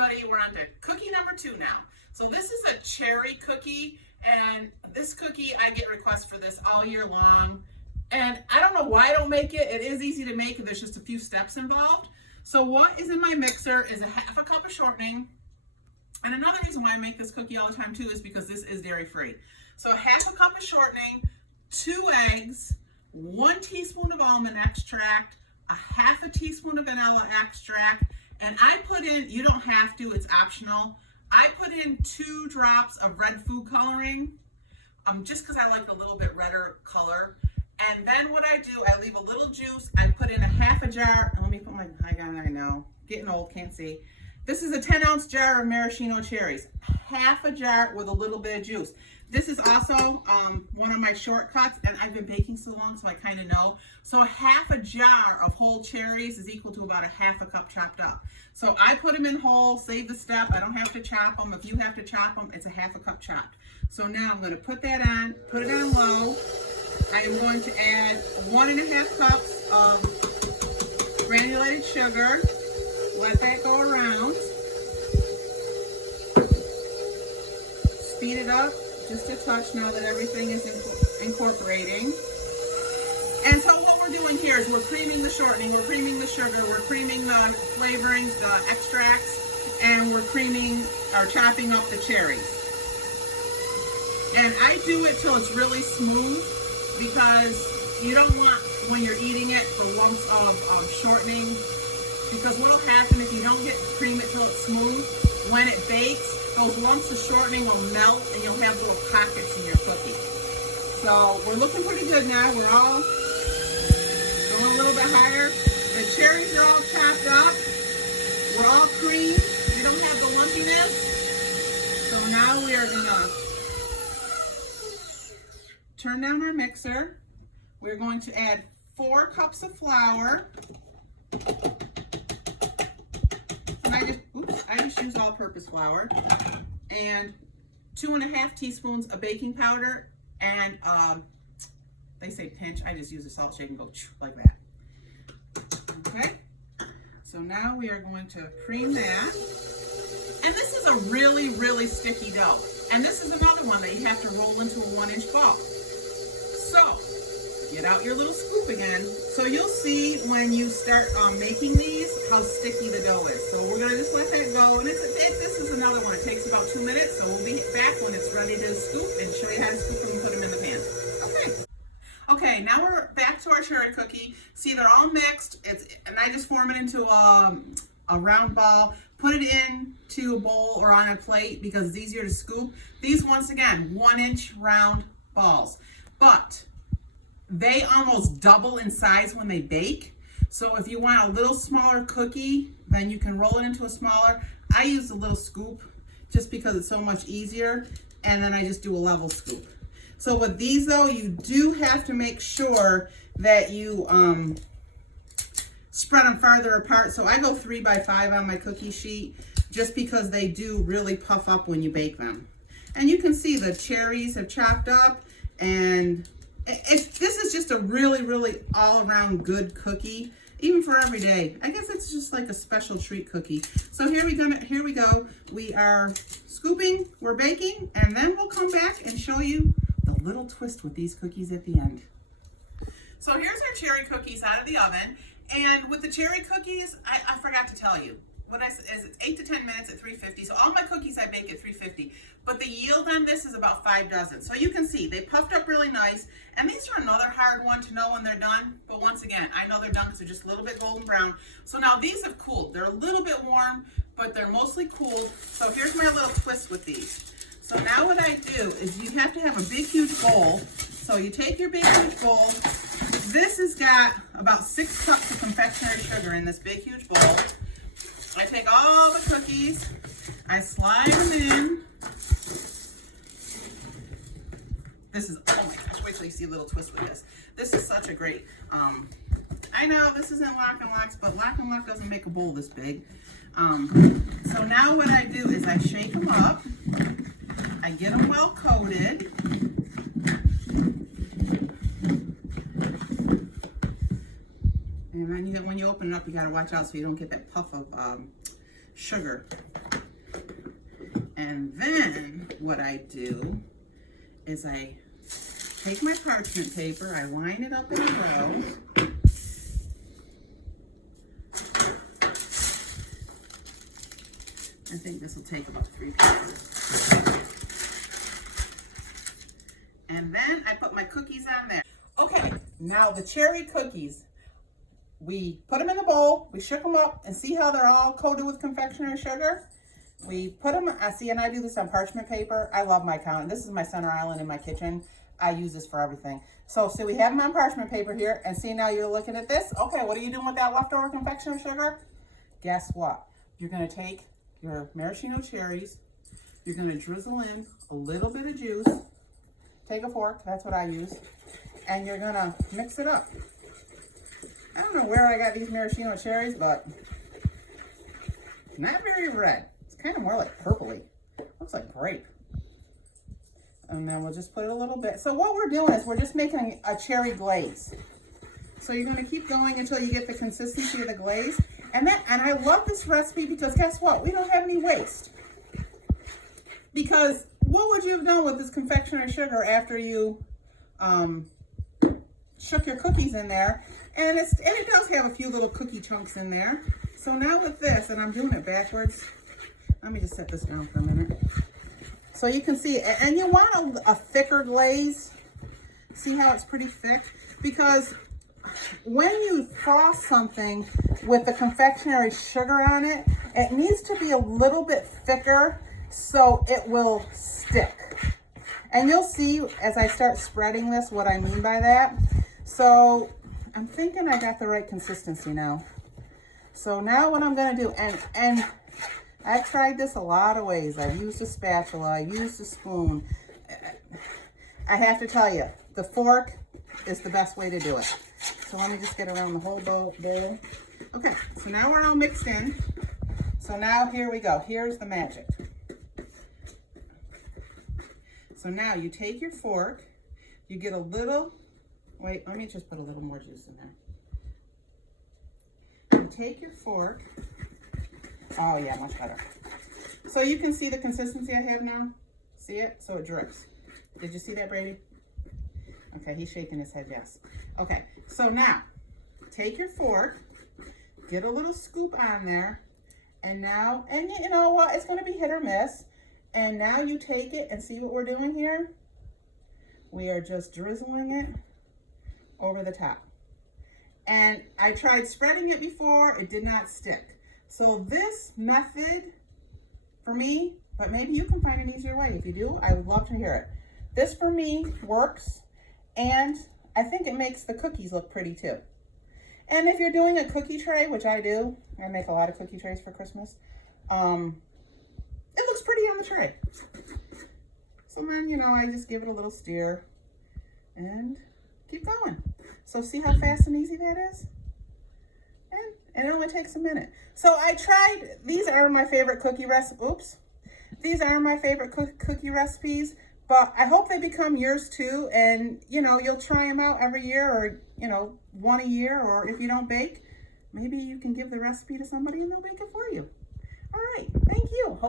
everybody, we're on to cookie number 2 now. So this is a cherry cookie, and this cookie, I get requests for this all year long. And I don't know why I don't make it. It is easy to make, there's just a few steps involved. So what is in my mixer is a half a cup of shortening. And another reason why I make this cookie all the time too is because this is dairy free. So half a cup of shortening, 2 eggs, 1 teaspoon of almond extract, a half a teaspoon of vanilla extract, and I put in, you don't have to, it's optional, I put in 2 drops of red food coloring, just because I like a little bit redder color. And then what I do, I leave a little juice. I put in a half a jar. Let me put my, I know, getting old, can't see. This is a 10-ounce jar of maraschino cherries. Half a jar with a little bit of juice. This is also one of my shortcuts, and I've been baking so long, so I kind of know. So half a jar of whole cherries is equal to about a half a cup chopped up. So I put them in whole, save the step. I don't have to chop them. If you have to chop them, it's a half a cup chopped. So now I'm going to put that on, put it on low. I am going to add 1.5 cups of granulated sugar. Let that go around. Speed it up just a touch now that everything is incorporating. And so what we're doing here is we're creaming the shortening, we're creaming the sugar, we're creaming the flavorings, the extracts, and we're creaming or chopping up the cherries. And I do it till it's really smooth, because you don't want, when you're eating it, the lumps of shortening, because what will happen if you don't cream it till it's smooth, when it bakes, those lumps of shortening will melt and you'll have little pockets in your cookie. So we're looking pretty good now. We're all going a little bit higher. The cherries are all chopped up. We're all creamed. We don't have the lumpiness. So now we are gonna turn down our mixer. We're going to add 4 cups of flour. And I just use all-purpose flour. And 2.5 teaspoons of baking powder. And they say pinch. I just use a salt shake and go like that. Okay. So now we are going to cream that. And this is a really, really sticky dough. And this is another one that you have to roll into a 1-inch ball. So, get out your little scoop again. So you'll see when you start making these, how sticky the dough is. So we're gonna just let that go. And this is another one. It takes about 2 minutes. So we'll be back when it's ready to scoop and show you how to scoop them and put them in the pan. Okay. Okay, now we're back to our cherry cookie. See, they're all mixed. And I just form it into a round ball. Put it into a bowl or on a plate because it's easier to scoop. These, once again, 1-inch round balls. But they almost double in size when they bake. So if you want a little smaller cookie, then you can roll it into a smaller. I use a little scoop just because it's so much easier. And then I just do a level scoop. So with these though, you do have to make sure that you spread them farther apart. So I go 3 by 5 on my cookie sheet just because they do really puff up when you bake them. And you can see the cherries have chopped up. And this is just a really, really all-around good cookie, even for every day. I guess it's just like a special treat cookie. So here we go. We are scooping, we're baking, and then we'll come back and show you the little twist with these cookies at the end. So here's our cherry cookies out of the oven. And with the cherry cookies, I forgot to tell you. What I said is it's 8 to 10 minutes at 350. So all my cookies I bake at 350. But the yield on this is about 5 dozen. So you can see they puffed up really nice. And these are another hard one to know when they're done. But once again, I know they're done because they're just a little bit golden brown. So now these have cooled. They're a little bit warm, but they're mostly cooled. So here's my little twist with these. So now what I do is you have to have a big, huge bowl. So you take your big, huge bowl. This has got about 6 cups of confectionery sugar in this big, huge bowl. I take all the cookies, I slide them in. This is, oh my gosh, wait till you see a little twist with this. This is such a great, I know this isn't Lock and Locks, but Lock and Lock doesn't make a bowl this big. So now what I do is I shake them up, I get them well coated. And then when you open it up, you got to watch out so you don't get that puff of sugar. And then what I do is I take my parchment paper, I line it up in rows. I think this will take about 3 pieces. And then I put my cookies on there. Okay, now the cherry cookies. We put them in the bowl, we shook them up, and see how they're all coated with confectionery sugar? We put them, and I do this on parchment paper. I love my counter. This is my center island in my kitchen. I use this for everything. So we have them on parchment paper here, and see now you're looking at this? Okay, what are you doing with that leftover confectionery sugar? Guess what? You're gonna take your maraschino cherries, you're gonna drizzle in a little bit of juice, take a fork, that's what I use, and you're gonna mix it up. I don't know where I got these maraschino cherries, but not very red. It's kind of more like purpley. Looks like grape. And then we'll just put it a little bit. So what we're doing is we're just making a cherry glaze. So you're gonna keep going until you get the consistency of the glaze. And I love this recipe because guess what? We don't have any waste. Because what would you have done with this confectionery sugar after you shook your cookies in there? And it does have a few little cookie chunks in there. So now with this, and I'm doing it backwards. Let me just set this down for a minute. So you can see, and you want a thicker glaze. See how it's pretty thick? Because when you frost something with the confectionery sugar on it, it needs to be a little bit thicker so it will stick. And you'll see as I start spreading this what I mean by that. So I'm thinking I got the right consistency now. So now what I'm gonna do, and I've tried this a lot of ways. I've used a spatula, I've used a spoon. I have to tell you, the fork is the best way to do it. So let me just get around the whole bowl. Okay, so now we're all mixed in. So now here we go. Here's the magic. So now you take your fork, you get a little, wait, let me just put a little more juice in there. You take your fork. Oh yeah, much better. So you can see the consistency I have now. See it? So it drips. Did you see that, Brady? Okay, he's shaking his head, yes. Okay, so now take your fork, get a little scoop on there, and now, and you know what? It's gonna be hit or miss. And now you take it and see what we're doing here? We are just drizzling it over the top. And I tried spreading it before, it did not stick. So this method, for me, but maybe you can find an easier way. If you do, I would love to hear it. This for me works, and I think it makes the cookies look pretty too. And if you're doing a cookie tray, which I do, I make a lot of cookie trays for Christmas, it looks pretty on the tray. So then, you know, I just give it a little stir and keep going. So see how fast and easy that is? And it only takes a minute. So I tried, these are my favorite cookie recipes. Oops. These are my favorite cookie recipes, but I hope they become yours too. And, you know, you'll try them out every year, or, you know, one a year, or if you don't bake, maybe you can give the recipe to somebody and they'll bake it for you. All right. Thank you.